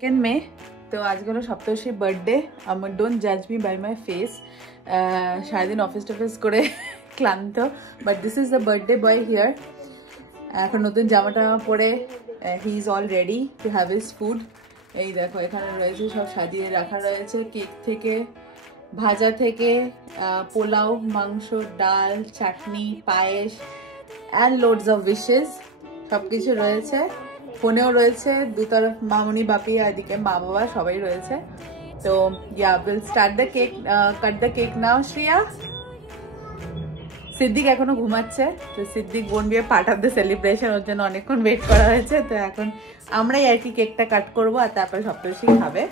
2nd May তো আজকে হলো সপ্তর্ষির বার্থডে। আমার ডোন্ট জাজ মি বাই মাই ফেস, সারাদিন অফিস টফিস করে ক্লান্ত, but this is the birthday boy here. এখন নতুন জামা টামা পরে he is all ready to have his food. এই দেখো এখানে রয়েছে সব সাজিয়ে রাখা রয়েছে, কেক থেকে ভাজা থেকে পোলাও, মাংস, ডাল, চাটনি, পায়েস অ্যান্ড লোডস অফ উইশেস সব কিছু রয়েছে। ফোনেও রয়েছে দুতরফ মামুনি বাপি, এদিকে মা বাবা সবাই রয়েছে। তো yeah will start the cake, cut the cake now. Shriya, Siddiq এখনো ঘুমাচ্ছে, তো সিদ্দিক বোন বিয়ে পার্ট অফ দ্য সেলিব্রেশন, ওর জন্য অনেকক্ষণ ওয়েট করা হয়েছে। তো এখন আমরাই আর কি কেকটা কাট করবো, আর তারপরে সপ্তর্ষি খাবে।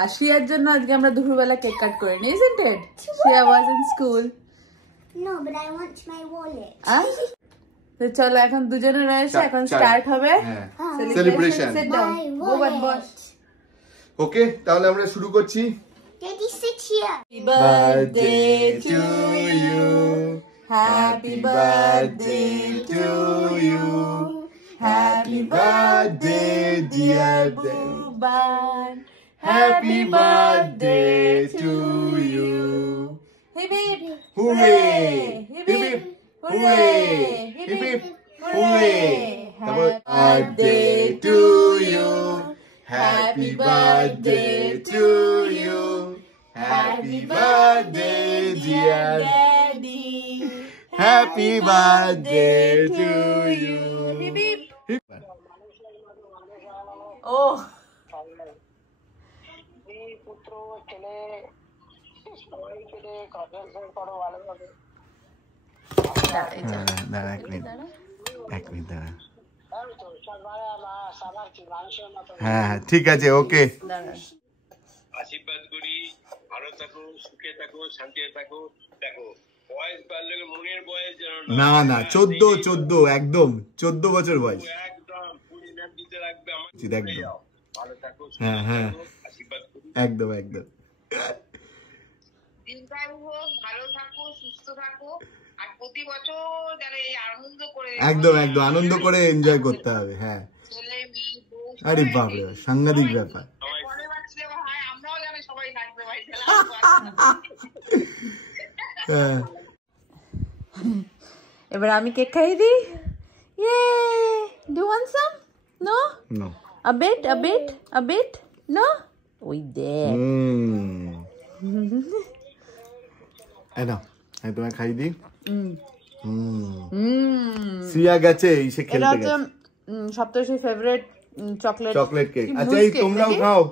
আর শ্রিয়ার জন্য আজকে আমরা দুপুরবেলা কেক কাট করিনি, isn't it? Shriya was in school. No, but I want my wallet. তো চলো এখন দুজনে রয়েছে, এখন স্টার্ট হবে সেলিব্রেশন। গো বাট বস। ওকে, তাহলে আমরা শুরু করছি। Daddy, sit here. Happy birthday to you. Happy birthday to you. Happy birthday dear Bhuban. Happy birthday to you. Hip hip hooray! Hip hip hooray! Hip hip hooray! Happy birthday to you. Happy birthday to you. Happy birthday dear Daddy. Happy birthday to you. Hip hip. Oh. হ্যাঁ ঠিক আছে, ওকে। আশীর্বাদ করি, ভালো থাকো, সুখে থাকো, শান্তিতে থাকো। দেখো বয়স বাড়লে মনের বয়স না না 14 একদম 14 বছর বয়স, একদম পুরি নাম দিতে রাখবে আমার। একদম ভালো থাকো, হ্যাঁ হ্যাঁ আশীর্বাদ করি, একদম একদম। দীর্ঘায়ু হোক, ভালো থাকো, সুস্থ থাকো, আর প্রতি বছর যারা এই আনন্দ করে একদম একদম আনন্দ করে এনজয় করতে হবে। হ্যাঁ, ছেলে মেয়ে বউ আরে বাপরে সাংঘাতিক ব্যাপার। পরে বাঁচলে ভাই আমরাও জানি সবাই থাকবে ভাই। হ্যাঁ, এবার আমি কেক খাইয়ে দিই। Yay! Do you want some? No? No. A bit? No? ওই দেখ। এই নাও, আমি তোমায় খাই দিই। সিয়া গেছে, এসে খেলতে গেছে। সপ্তর্ষির ফেভারিট চকলেট কেক। আচ্ছা এই তোমরাও খাও,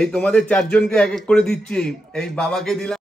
এই তোমাদের 4 জনকে এক এক করে দিচ্ছি, এই বাবাকে দিলাম।